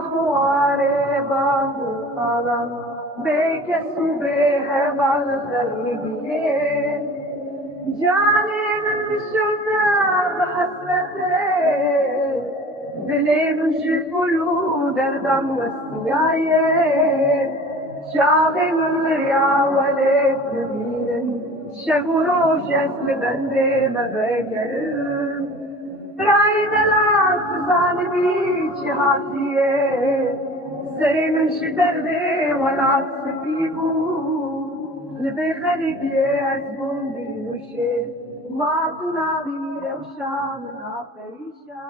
خواره بانو قلم به کسو به حوال غریبیه جانی من بشوفه بحسرته دلی من شفلو دردم وسیایه شاقي من ريا وليت كبير شغلوش اسم بندي ما بقر رايد العب ظالبي شهاتيه سري من شدردي والعطس فيبو لبي خليقي عزبون دي وشي ما تنابي روشا من عفريشا